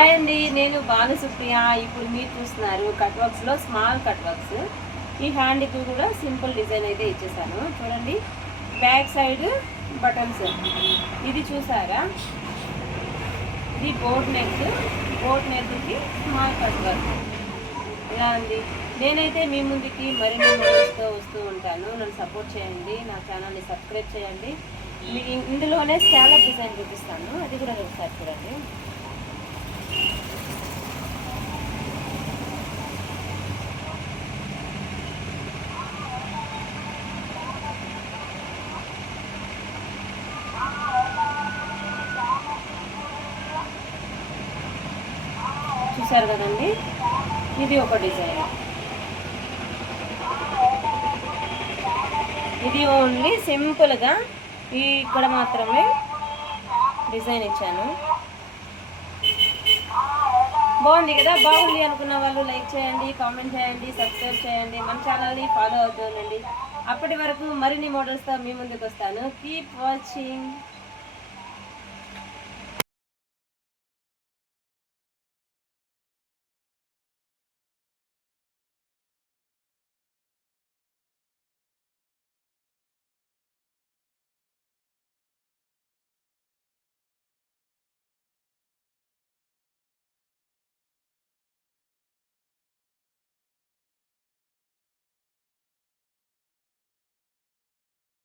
Hi అండి, నేను బాలసుప్రియ. ఇప్పుడు మీరు చూస్తున్నారు కట్ వర్క్స్లో స్మాల్ కట్ వర్క్స్. ఈ హ్యాండ్కి కూడా సింపుల్ డిజైన్ అయితే ఇచ్చేసాను చూడండి. బ్యాక్ సైడ్ బటన్స్ ఇది చూసారా, ఇది బోట్ నెక్కి స్మాల్ కట్ వర్క్ ఇలా ఉంది. నేనైతే మీ ముందుకి మరిన్ని మోడల్స్తో వస్తూ ఉంటాను. నన్ను సపోర్ట్ చేయండి, నా ఛానల్ని సబ్స్క్రైబ్ చేయండి. మీకు ఇందులోనే స్కాలప్ డిజైన్ చూపిస్తాను, అది కూడా ఒకసారి చూడండి. చూసారు కదండి, ఇది ఒక డిజైన్. ఇది ఓన్లీ సింపుల్గా ఇక్కడ మాత్రమే డిజైన్ ఇచ్చాను. బాగుంది కదా, బాగుంది అనుకున్న వాళ్ళు లైక్ చేయండి, కామెంట్ చేయండి, సబ్స్క్రైబ్ చేయండి, మన ఛానల్ని ఫాలో అవుతుండండి. అప్పటి వరకు మరిన్ని మోడల్స్తో మీ ముందుకు వస్తాను. Keep watching.